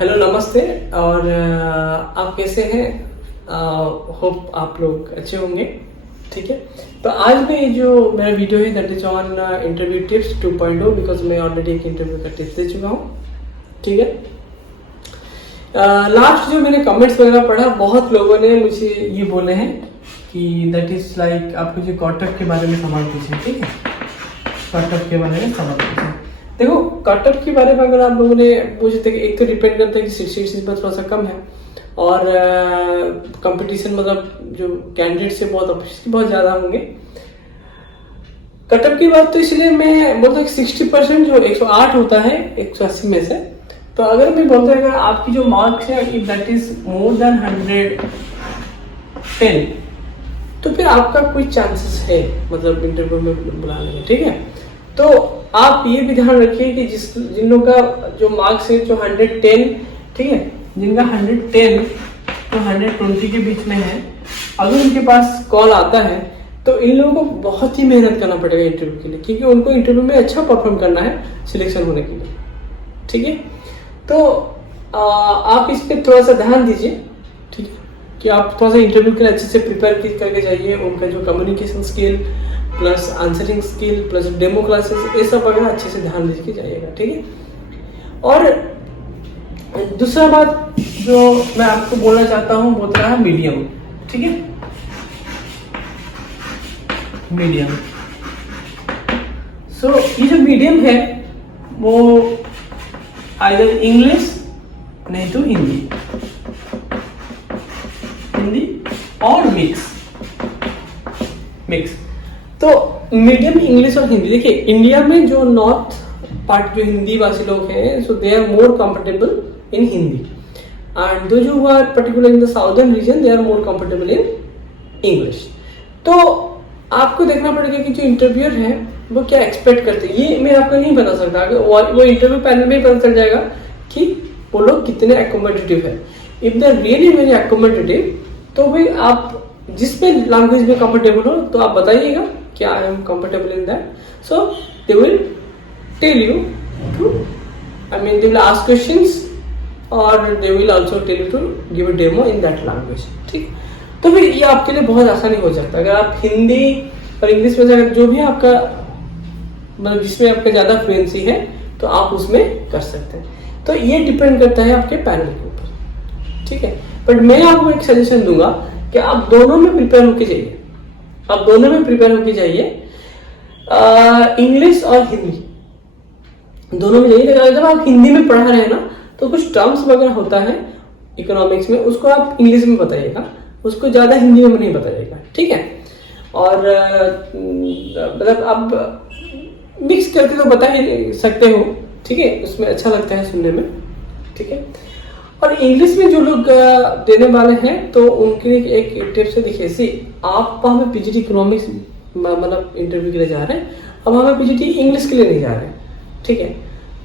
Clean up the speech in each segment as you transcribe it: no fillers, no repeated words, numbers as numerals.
Hello नमस्ते। और आप कैसे हैं? होप आप लोग अच्छे होंगे। ठीक है, तो आज में जो मेरा वीडियो है that is on interview tips 2.0 because मैं ऑलरेडी एक इंटरव्यू का टिप्स दे चुका हूँ। ठीक है, लास्ट जो मैंने कमेंट्स वगैरह पढ़ा, बहुत लोगों ने मुझे ये बोले हैं कि दैट इज लाइक आपको जो कॉटअप के बारे में सवाल पूछे। ठीक है, कॉटअप के बारे में सवाल पूछे। देखो, कटअप के बारे में अगर आप लोगों ने पूछे थे, एक तो डिपेंड करता है कि सीट्स पर थोड़ा सा कम है और कंपटीशन मतलब जो कैंडिडेट से बहुत ज़्यादा होंगे। कटअप की बात तो इसलिए मैं बोलता हूँ कि 60% जो 108 होता है 180 में से, तो अगर मैं बोलता हूँ अगर आपकी जो मार्क्स है if that is more than 110 तो फिर आपका कोई चांसेस है मतलब इंटरव्यू में बुलाने में। ठीक है, तो आप ये भी ध्यान रखिए कि जिन लोगों का जो मार्क्स है जो 110, ठीक है, जिनका 110 तो 120 के बीच में है, अगर उनके पास कॉल आता है तो इन लोगों को बहुत ही मेहनत करना पड़ेगा इंटरव्यू के लिए, क्योंकि उनको इंटरव्यू में अच्छा परफॉर्म करना है सिलेक्शन होने के लिए। ठीक है, तो आप इस पर थोड़ा सा ध्यान दीजिए। ठीक है, कि आप थोड़ा सा इंटरव्यू के लिए अच्छे से प्रिपेयर करके जाइए। उनका जो communication skill plus answering skill plus demo classes, ये सब वगैरह अच्छे से ध्यान देके जाइएगा। ठीक है, और दूसरा बात जो मैं आपको बोलना चाहता हूँ वो रहा मीडियम। ठीक है, मीडियम। सो ये जो मीडियम है वो आइदर इंग्लिश नहीं तो हिंदी और मिक्स। तो मीडियम इंग्लिश और हिंदी। देखिए, इंडिया में जो नॉर्थ पार्ट जो हिंदी भाषी लोग हैं, so they are more comfortable in Hindi, and those जो are particular in the southern region they are more comfortable in English. तो आपको देखना पड़ेगा कि जो इंटरव्यूअर है वो क्या एक्सपेक्ट करते हैं। ये मैं आपको नहीं बता सकता, वो इंटरव्यू पैनल में ही पता चल जाएगा कि वो लोग कितने अकोमोडेटिव है। If they are really very accommodative तो भाई आप जिस पे लैंग्वेज में कंफर्टेबल हो तो आप बताइएगा कि I am comfortable in that. So they will tell you to they will ask questions और they will also tell you to give a demo in that language. ठीक, तो फिर ये आपके लिए बहुत आसानी हो जाता है। अगर आप हिंदी और इंग्लिश में अगर जो भी आपका मतलब जिसमें आपका ज्यादा फ्लुएंसी है तो आप उसमें कर सकते हैं। तो ये डिपेंड करता है आपके पैनल के ऊपर। ठीक है, बट मैं आपको एक सजेशन दूंगा कि आप दोनों में प्रिपेयर होके जाइए। आप दोनों में प्रिपेयर होके जाइए, इंग्लिश और हिंदी दोनों में जाइए। जब आप हिंदी में पढ़ा रहे हैं ना तो कुछ टर्म्स वगैरह होता है इकोनॉमिक्स में, उसको आप इंग्लिश में बताइएगा, उसको ज्यादा हिंदी में नहीं बताइएगा। ठीक है, और मतलब आप मिक्स करके तो बता ही सकते हो। ठीक है, उसमें अच्छा लगता है सुनने में। ठीक है, और इंग्लिश में जो लोग देने वाले हैं तो उनके लिए एक टिप्स है। देखिए, सी आप वहाँ पे पीजीटी इकोनॉमिक्स मतलब इंटरव्यू के लिए जा रहे हैं, अब वहाँ पे पीजीटी इंग्लिश के लिए नहीं जा रहे हैं। ठीक है,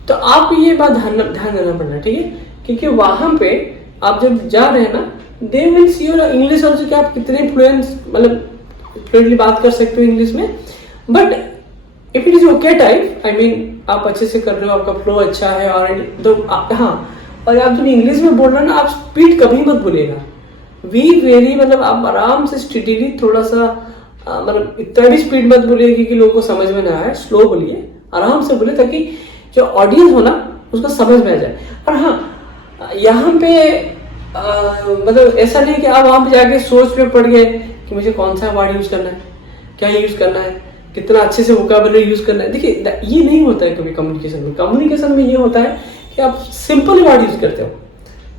तो आपको ये बात ध्यान देना पड़ना। ठीक है, क्योंकि वहाँ पे आप जब जा रहे हैं ना they will see your English also, कि आप कितने फ्लुएंटली बात कर सकते हो इंग्लिश में। But if it is okay type, I mean आप अच्छे से कर रहे हो, आपका फ्लो अच्छा है और तो हाँ, और आप जब इंग्लिश में बोल रहे हो ना आप स्पीड कभी मत बोलिएगा। वी वेरी मतलब आप आराम से स्टेडीली थोड़ा सा मतलब इतना भी स्पीड मत बोलिए कि लोगों को समझ में ना आए। स्लो बोलिए, आराम से बोलिए, ताकि जो ऑडियंस हो ना उसको समझ में आ जाए। और हाँ, यहाँ पे मतलब ऐसा नहीं कि आप वहां पे जाके सोच में पड़ गए कि मुझे कौन सा वर्ड यूज करना है, क्या यूज करना है, कितना अच्छे से वोकैबुलरी यूज करना है। देखिए, ये नहीं होता है कभी कम्युनिकेशन में ये होता है कि आप सिंपल वर्ड यूज करते हो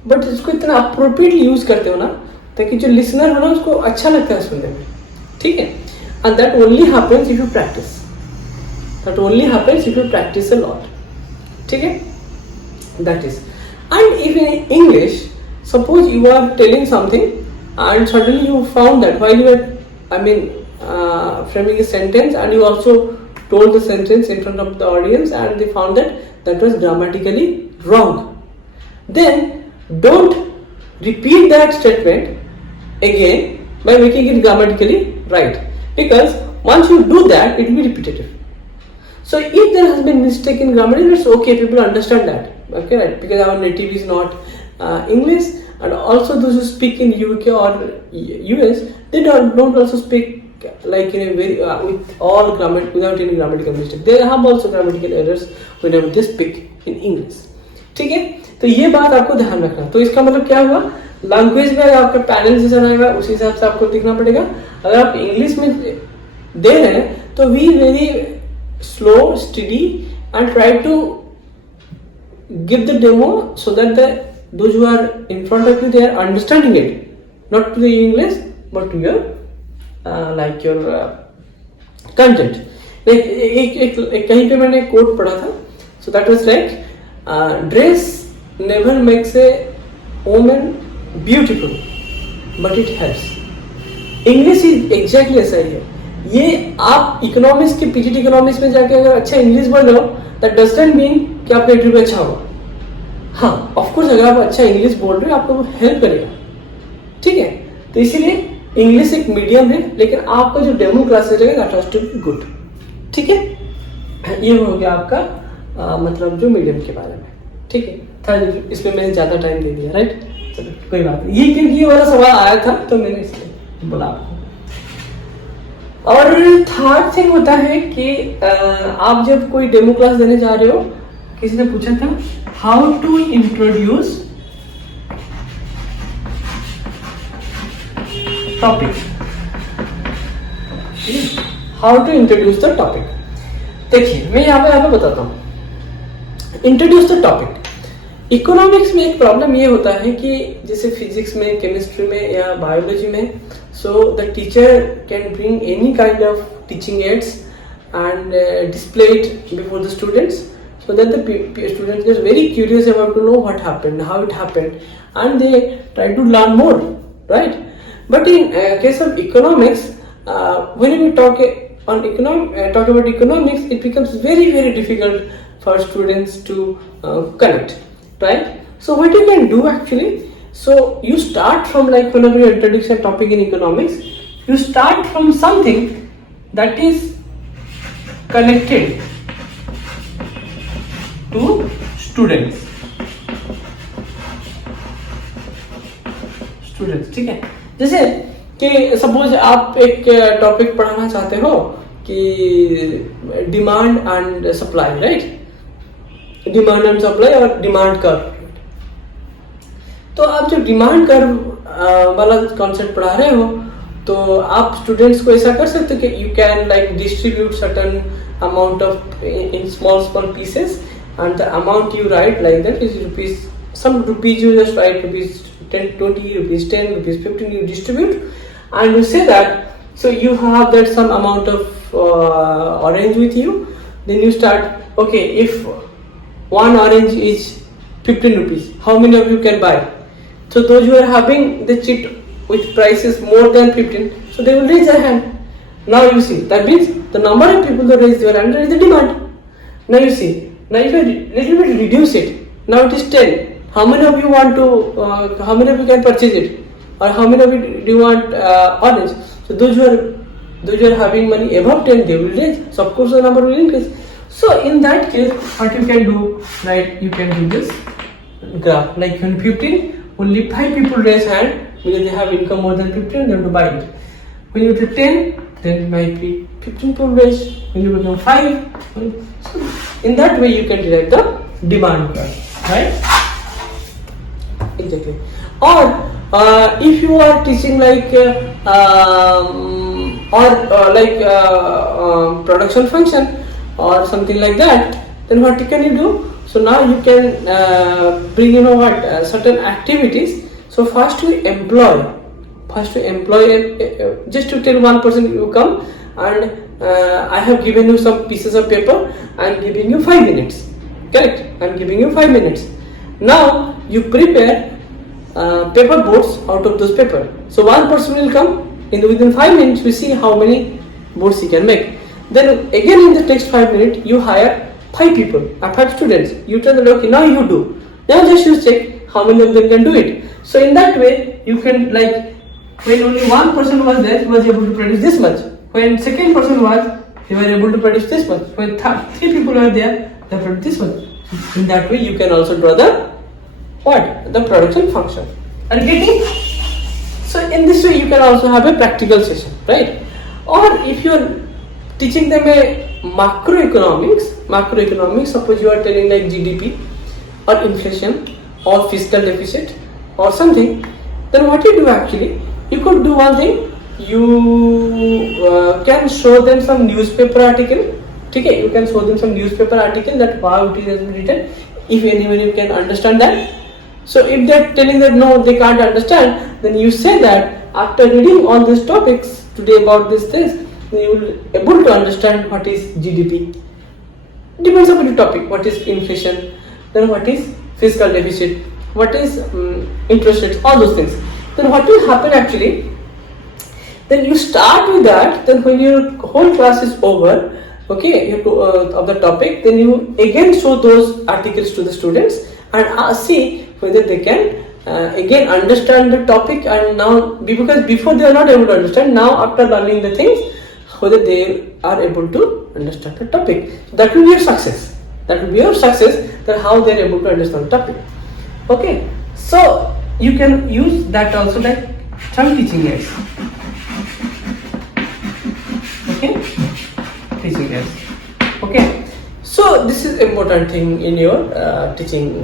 बट इसको इतना अप्रोप्रिएटली यूज करते हो ना ताकि जो लिसनर हो ना उसको अच्छा लगता है सुनने में। ठीक है, and that only happens if you practise, a lot. ठीक है, that is. And if in English suppose you are telling something and suddenly you found that while you are framing a sentence and you also told the sentence in front of the audience and they found that was grammatically wrong, then don't repeat that statement again by making it grammatically right, because once you do that it will be repetitive. So if there has been mistake in grammar, it's okay, people understand that, Okay, right? Because our native is not English, and also those who speak in UK or US, they don't also speak like in a very with all grammar without any grammatical mistake. They have also grammatical errors whenever they speak in English. ठीक है, तो ये बात आपको ध्यान रखना. तो इसका मतलब क्या हुआ, लैंग्वेज में आपका पैनल जैसा रहेगा उसी हिसाब से आपको दिखना पड़ेगा. अगर आप इंग्लिश में दे रहे हैं तो we very slow study and try to give the demo so that those who are in front of you, they are understanding it, not to the English but to your like your content. Like एक कहीं पे मैंने coat पढ़ा था, so that was like dress never makes a woman beautiful but it helps. English exactly ऐसा ही है. ये आप इकोनॉमिक्स के पीजीटी इकोनॉमिक्स में जाके अगर अच्छा इंग्लिश बोल रहे हो दैट डजंट मीन कि आपका इंटरव्यू अच्छा होगा. हाँ, ऑफ कोर्स अगर आप अच्छा इंग्लिश बोल रहे हो आपको वो हेल्प करेगा. ठीक है, तो इसीलिए इंग्लिश एक मीडियम है, लेकिन आपका जो डेमो क्लासेस रहेगा that has to be good. ठीक है, ये हो गया आपका मतलब जो मीडियम के बारे में. ठीक है, था इसमें मैंने ज़्यादा टाइम दे दिया, राइट. चलो कोई बात नहीं, ये क्योंकि ये वाला सवाल आया था तो मैंने इसलिए बोला आपको. और थर्ड थिंग होता है कि आप जब कोई डेमो क्लास देने जा रहे हो, किसी ने पूछा था how to introduce topic. How to introduce the topic. देखिए मैं यहाँ पे बताता हूँ. Introduce the topic. इकोनॉमिक्स में एक प्रॉब्लम ये होता है कि जैसे फिजिक्स में, केमिस्ट्री में या बायोलॉजी में, so the teacher can bring any kind of teaching aids and display it before the students, so that the students get very curious about to know what happened, how it happened, and they try to learn more, right? But in case of economics, when we talk about economics, it becomes very very difficult for students to connect, right? So what you can do actually, so you start from like whenever you introduce a topic in economics, you start from something that is connected to students. ठीक है, जैसे कि suppose आप एक topic पढ़ाना चाहते हो कि demand and supply, right. Demand and supply और डिमांड कर्व. तो आप जो डिमांड कर्व वाला कॉन्सेप्ट पढ़ा रहे हो तो आप स्टूडेंट्स को ऐसा कर सकते हो कि you can like distribute certain amount of in small pieces and the amount you write like that is rupees, some rupees you just write rupees 10, 20, rupees 10, rupees 15 you distribute, and you say that so you have that some amount of orange with you, then you start, okay, if one orange is 15 rupees, how many of you can buy? So those who are having the cheat with prices more than 15, so they will raise their hand. Now you see, that means the number of people that raise their hand is the demand. Now you see, now if I little bit reduce it, now it is 10. How many of you want to, how many of you can purchase it? Or how many of you do you want orange? So those who are having money above 10, they will raise. So of course the number will increase. So in that case, what you can do, right? You can do this graph. Like when 15, only 5 people raise hand because they have income more than 15, they have to buy it. When you do 10, then might be 15 people raise. When you become 5, so in that way you can derive the demand curve, right? Exactly. Or if you are teaching like production function or something like that, then what can you do? So now you can bring certain activities. So first to employ just to tell one person you come and I have given you some pieces of paper. I am giving you 5 minutes. Correct? I am giving you 5 minutes. Now you prepare paper boards out of those paper. So one person will come within 5 minutes. We see how many boards he can make. Then again in the next 5 minutes you hire 5 people, 5 students. You tell them, okay, now you do. Now just you check how many of them can do it. So in that way you can, like when only one person was there, he was able to produce this much. When second person was, he was able to produce this much. When 3 people were there, they produced this much. In that way, you can also draw the what? The production function. Are you getting? So in this way, you can also have a practical session, right? Or if you are teaching them a macroeconomics, suppose you are telling like GDP or inflation or fiscal deficit or something, then what you do actually, you could do one thing, you can show them some newspaper article. Okay, you can show them some newspaper article that how it has been written, if anyone can understand that. So if they are telling that no, they can't understand, then you say that after reading all these topics today about this, then you will be able to understand what is GDP. Depends upon the topic. What is inflation? Then what is fiscal deficit? What is interest rates? All those things. Then what will happen actually? Then you start with that. Then when your whole class is over, okay, of the topic, then you again show those articles to the students and see whether they can again understand the topic. And now, because before they are not able to understand, now after learning the things, whether they are able to understand the topic. So that will be your success. That will be your success, that how they are able to understand the topic. Okay, so you can use that also like some teaching aids. Okay, teaching aids. Okay, so this is important thing in your teaching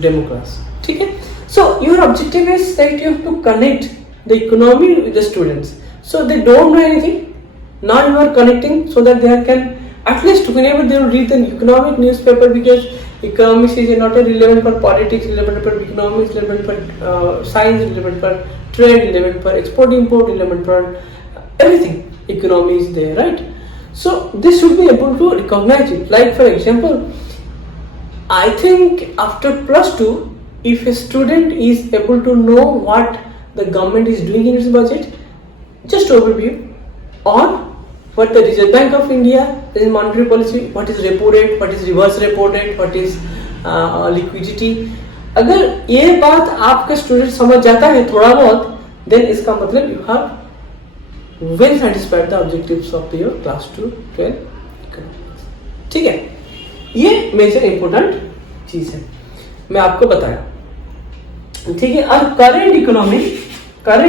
demo class. Okay, so your objective is that you have to connect the economy with the students, so they don't know anything. Now you are connecting so that they can at least whenever they will read the economic newspaper, because economics is not relevant for politics, relevant for economics, relevant for science, relevant for trade, relevant for export import, relevant for everything. Economy is there, right? So this should be able to recognize it. Like for example, I think after +2, if a student is able to know what the government is doing in its budget, just overview, or what the Reserve Bank of India is in monetary policy, what is repo rate, what is reverse repo rate, what is liquidity. अगर ये बात आपके student समझ जाता है थोड़ा बहुत, then इसका मतलब you have well satisfied the objectives of your class 2 12 economics. ठीक है, ये मेजर इंपोर्टेंट चीज है, मैं आपको बताया. ठीक है, अब करेंट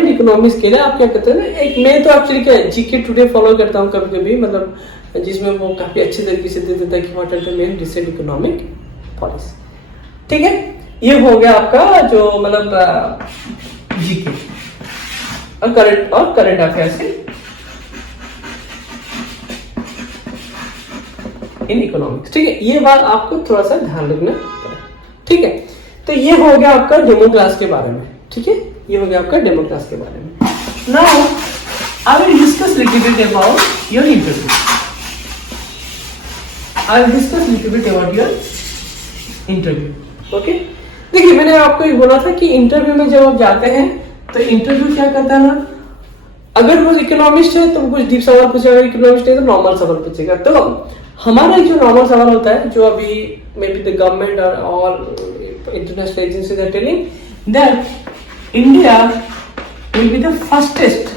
इकोनॉमिक्स के लिए आप क्या करते हैं, एक मैं तो एक्चुअली क्या जीके टुडे फॉलो करता हूँ कभी कभी, मतलब जिसमें वो काफी अच्छे तरीके से दे देता है कि what are the main recent economic policy. ठीक है, ये हो गया आपका जो मतलब जीके और करंट अफेयर्स इन इकोनॉमिक्स. ठीक है, ये बात आपको थोड़ा सा ध्यान रखना पड़ेगा. ठीक है, तो ये हो गया आपका डेमो क्लास के बारे में. ठीक है, ये हो गया आपका डेमो क्लास के बारे में. Now I will discuss little bit about your interview. Okay, देखिए मैंने आपको ये बोला था कि इंटरव्यू में जब आप जाते हैं तो इंटरव्यू क्या करता है ना, अगर वो इकोनॉमिस्ट है तो कुछ डीप सवाल पूछेगा, इकोनॉमिस्ट है तो नॉर्मल सवाल पूछेगा. तो हमारा जो नॉर्मल सवाल होता है, जो अभी मे बी द गवर्नमेंट और international agencies are telling that India will be the fastest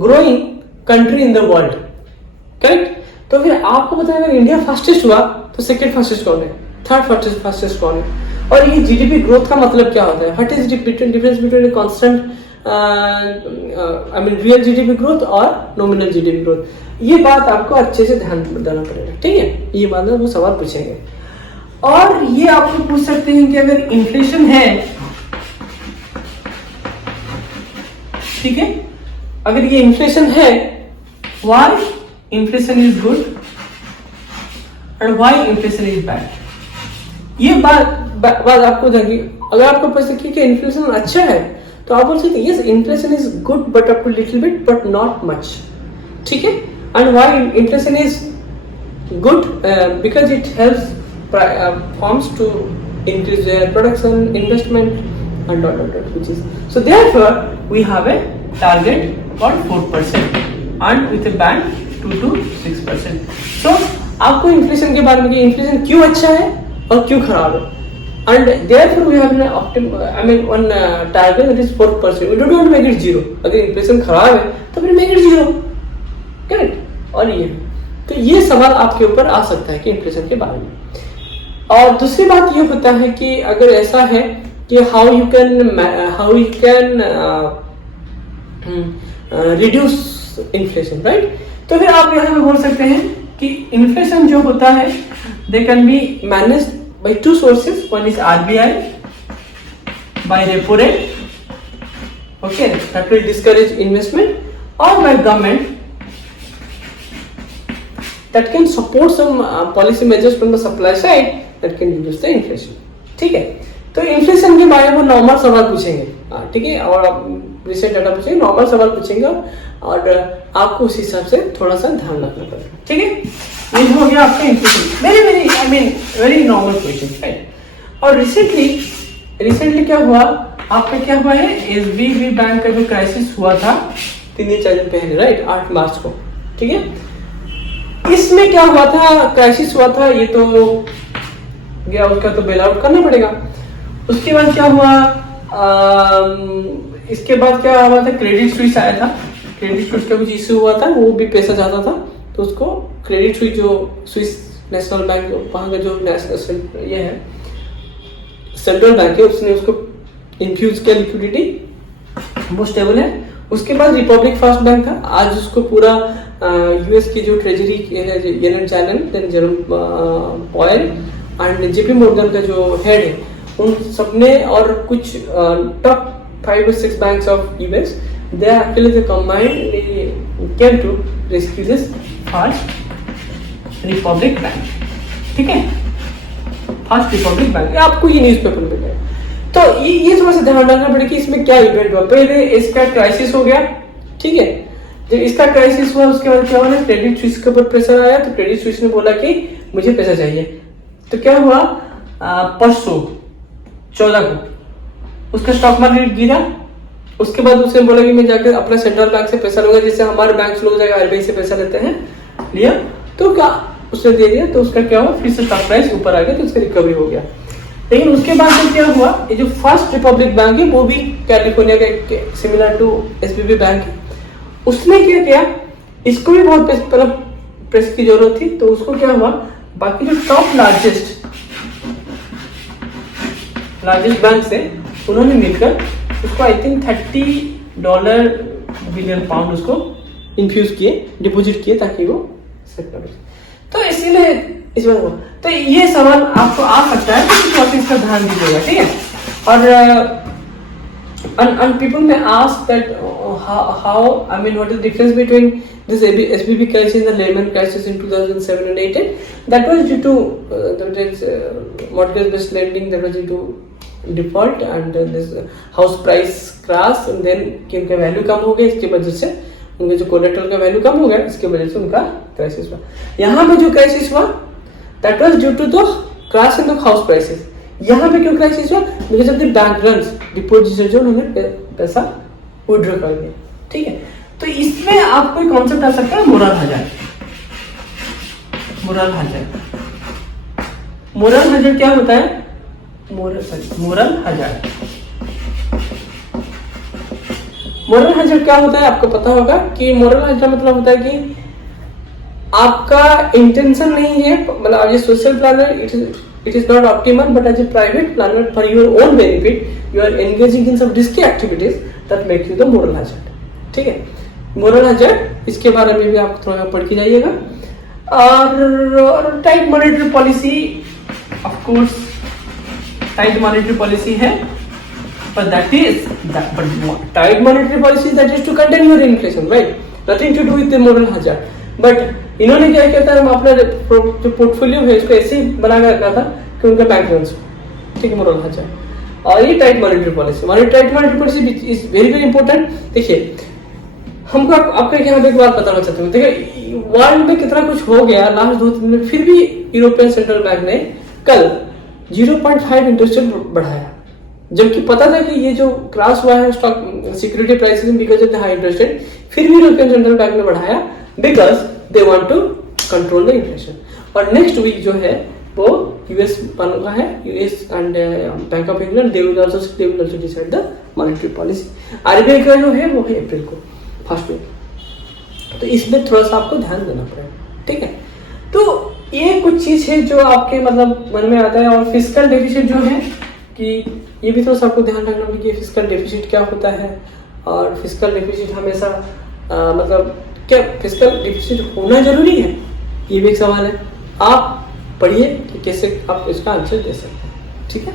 growing country in the world. Correct. तो फिर आपको पता है अगर इंडिया फास्टेस्ट हुआ तो सेकंड फास्टेस्ट कौन है, थर्ड फास्टेस्ट कौन है, और ये जीडीपी ग्रोथ का मतलब क्या होता है, what is difference between constant I mean real GDP growth और नॉमिनल जीडीपी ग्रोथ. ये बात आपको अच्छे से ध्यान देना पड़ेगा. ठीक है, ये बात वो सवाल पूछेंगे. और ये आपको पूछ सकते हैं कि अगर इन्फ्लेशन है, ठीक है, अगर ये इन्फ्लेशन है, why inflation is good and why inflation is bad. ये बात आपको जाएगी. अगर आपको पता है कि इन्फ्लेशन अच्छा है तो आप बोल सकते हैं yes inflation is good but up to little bit but not much. ठीक है, and why inflation is good because it helps firms to increase their production, investment and which is so therefore we have a target called 4% and with a band 2 to 6%. So आपको inflation के बारे में inflation क्यों अच्छा है और क्यों खराब है, and therefore we have one target that is 4%. We don't want to make it zero. अगर इन्फ्लेशन खराब है तो फिर make it zero. Correct. और ये है। तो ये सवाल आपके ऊपर आ सकता है कि इन्फ्लेशन के बारे में। और दूसरी बात ये होता है कि अगर ऐसा है कि how you can reduce inflation, right. तो फिर आप यहाँ पे बोल सकते हैं कि इन्फ्लेशन जो होता है they can be manage by two sources, one is RBI by repo rate, okay, that will discourage investment, or by government that can support some policy measures from the supply side that can reduce the inflation। ठीक है, तो inflation के बारे में normal सवाल पूछेंगे, ठीक है, और रिसेंट डाटा पूछेंगे, नॉर्मल सवाल पूछेंगे और आपको उस हिसाब से थोड़ा सा ध्यान रखना पड़ेगा। ठीक है, ये हो गया आपका inflation, very normal question, right. और रिसेंटली क्या हुआ, आपका क्या हुआ है, एसबीबी बैंक का जो क्राइसिस हुआ था 3-4 दिन पहले, राइट, 8 मार्च को। ठीक है, इसमें क्या हुआ था, क्राइसिस हुआ था, ये तो गया, उसका तो बेल आउट करना पड़ेगा। उसके बाद क्या हुआ, इसके बाद क्या हुआ था, क्रेडिट स्विस आया था, क्रेडिट स्विस का कुछ इश्यू हुआ था, वो भी पैसा जाता था, तो उसको क्रेडिट स्विस जो स्विस नेशनल बैंक वहां का जो नेशनल ये है सेंट्रल बैंक है, उसने उसको इन्फ्यूज किया लिक्विडिटी, वो स्टेबल है। उसके बाद रिपब्लिक फर्स्ट बैंक था, आज उसको पूरा यूएस की जो ट्रेजरी येलेन चैनल, then Jerome Powell and JP Morgan का जो हेड है, उन सबने और कुछ top 5 or 6 banks of US, they actually combined, they came to rescue this first Republic bank. ठीक है, फर्स्ट रिपब्लिक बैंक, आपको ये न्यूज़पेपर में मिलेगा। तो ये थोड़ा सा ध्यान रखना पड़ेगा कि इसमें क्या इवेंट हुआ। पहले इसका क्राइसिस हो गया, ठीक है, जब इसका क्राइसिस हुआ उसके बाद क्या हुआ, क्रेडिट स्विस के ऊपर प्रेशर आया, तो क्रेडिट स्विस ने बोला कि मुझे पैसा चाहिए। तो क्या हुआ, परसों 14 को उसका स्टॉक मार्केट गिरा। उसके बाद उसने बोला कि मैं जाकर अपना सेंट्रल बैंक से पैसा लूंगा, जिससे हमारे बैंक लोग जाकर आरबीआई से पैसा लेते हैं, लिया, तो क्या उसने दे दिया, तो उसका क्या हुआ, फिर से स्टॉक प्राइस ऊपर आ गया, तो उसका रिकवरी हो गया। लेकिन उसके बाद से क्या हुआ, ये जो फर्स्ट रिपब्लिक बैंक है वो भी कैलिफोर्निया का सिमिलर टू एसबीबी बैंक है, उसने क्या किया, इसको भी बहुत प्रेस की जरूरत थी, तो उसको क्या हुआ, बाकी जो टॉप लार्जेस्ट बैंक है उन्होंने मिलकर उसको आई थिंक $30 बिलियन पाउंड उसको इन्फ्यूज किए, डिपॉजिट किए, ताकि वो सेट कर। तो इसीलिए इस बार तो ये सवाल आपको आ सकता है, तो आप इसका ध्यान दीजिएगा, ठीक है। और people may ask that how I mean what is the difference between this SBB crisis and the Lehman crisis in 2007 and 2008? That was due to mortgage-based lending, that was due to default and this house price crash, and then उनका value कम हो गया, इसकी वजह से उनके जो collateral का value कम हो गया, इसकी वजह से उनका क्राइसिस हुआ। यहाँ पे जो क्राइसिस हुआ that was due to the crash in the house prices। यहाँ पे क्यों क्राइसिस हुआ, because of the bank runs, depositor जो उन्होंने पैसा विड्रॉ कर दिया, ठीक है। तो इसमें आपको कॉन्सेप्ट आ सकता है मोरल हजार्ड। मोरल हजार्ड क्या होता है, मोरल हजार्ड क्या होता है, आपको पता होगा कि मोरल हजार्ड मतलब होता है कि आपका इंटेंशन नहीं है, मतलब as a social planner it is not optimal, but as a private planner for your own benefit you are engaging in some risky activities that make you the moral hazard। ठीक है, moral hazard इसके बारे में भी आप थोड़ा पढ़ के जाइएगा। और tight monetary policy, of course tight monetary policy है, but tight monetary policy that is to contain your inflation, right? Nothing to do with the moral hazard। but इन्होंने क्या किया था, हम अपना जो पोर्टफोलियो है इसको ऐसे ही बना के रखा था कि उनका बैंक रन्स, ठीक है, मोरल हजार्ड। और ये tight monetary policy, tight monetary policy is very very important. देखिए, हमको आपको यहाँ पे एक बात बताना चाहता हूँ, देखिए वर्ल्ड में कितना कुछ हो गया लास्ट 2-3 दिन में, फिर भी यूरोपियन सेंट्रल बैंक ने कल 0.5 इंटरेस्ट रेट बढ़ाया, जबकि पता था कि ये जो क्रैश हुआ है stock security prices because of the high interest rate, फिर भी यूरोपियन सेंट्रल बैंक ने बढ़ाया because they want to control the inflation. और नेक्स्ट वीक जो है वो यूएस का है, US and Bank of England, they will also decide the monetary policy. RBI का जो है वो है अप्रैल को, फर्स्ट वीक। तो इसमें थोड़ा सा आपको ध्यान देना पड़ेगा, ठीक है। तो ये कुछ चीज है जो आपके मतलब मन में आता है। और फिस्कल डेफिसिट जो है कि ये भी थोड़ा सा आपको ध्यान रखना होगा कि फिस्कल डेफिसिट क्या होता है। और फिस्कल डेफिसिट हमेशा मतलब क्या फिस्कल डेफिसिट होना जरूरी है, ये भी एक सवाल है। आप पढ़िए कि कैसे आप इसका आंसर दे सकते हैं, ठीक है।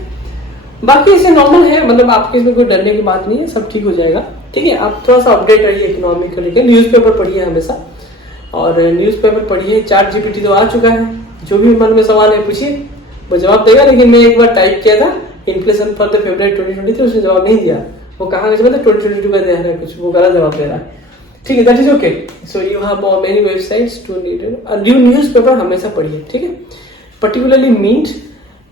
बाकी इसे नॉर्मल है, मतलब आपके इसमें कोई डरने की बात नहीं है, सब ठीक हो जाएगा, ठीक है। आप थोड़ा सा अपडेट रहिए इकोनॉमी को लेकर, न्यूज़पेपर पढ़िए हमेशा। और न्यूज़पेपर पढ़िए, चैट जीपीटी तो आ चुका है, जो भी मन में सवाल है पूछिए, वो जवाब देगा। लेकिन मैं एक बार टाइप किया था इन्फ्लेशन फॉर द फेब्रुअरी 2023, उसने जवाब नहीं दिया। वो कहाँ का मतलब 2022 का दे रहा है कुछ, वो गलत जवाब दे रहा है, ठीक है। That is okay. So you have many websites to read. New newspaper हमेशा पढ़िए, ठीक है। पर्टिकुलरली मिंट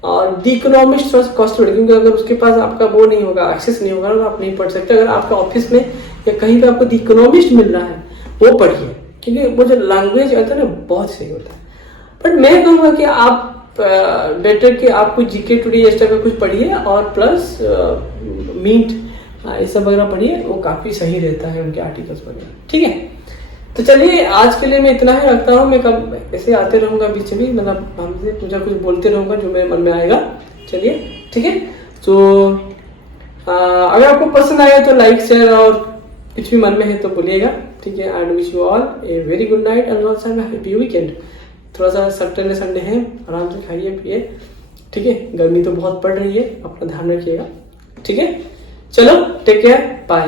और द इकोनॉमिस्ट थोड़ा कॉस्ट पड़ेगा, क्योंकि अगर उसके पास आपका वो नहीं होगा, एक्सेस नहीं होगा, तो आप नहीं पढ़ सकते। अगर आपका ऑफिस में या कहीं पे आपको द इकोनॉमिस्ट मिल रहा है वो पढ़िए, क्योंकि वो जो लैंग्वेज होता है ना बहुत सही होता है। बट मैं कहूँगा कि आप बेटर कि आप कुछ जीके टुडे इस तरह का कुछ पढ़िए और प्लस मिंट ये सब वगैरह पढ़िए, वो काफ़ी सही रहता है उनके आर्टिकल्स वगैरह, ठीक है। तो चलिए आज के लिए मैं इतना ही रखता हूँ। मैं कब ऐसे आते रहूँगा बीच में, मतलब हमसे कुछ बोलते रहूँगा जो मेरे मन में आएगा, चलिए, ठीक है। तो अगर आपको पसंद आया तो लाइक शेयर और कुछ भी मन में है तो बोलिएगा, ठीक है। And wish you all a very good night and also happy weekend. थोड़ा सा सैटरडे संडे है, आराम से खाइए पिए, ठीक है। गर्मी तो बहुत पड़ रही है, अपना ध्यान रखिएगा, ठीक है। चलो टेक केयर, बाय।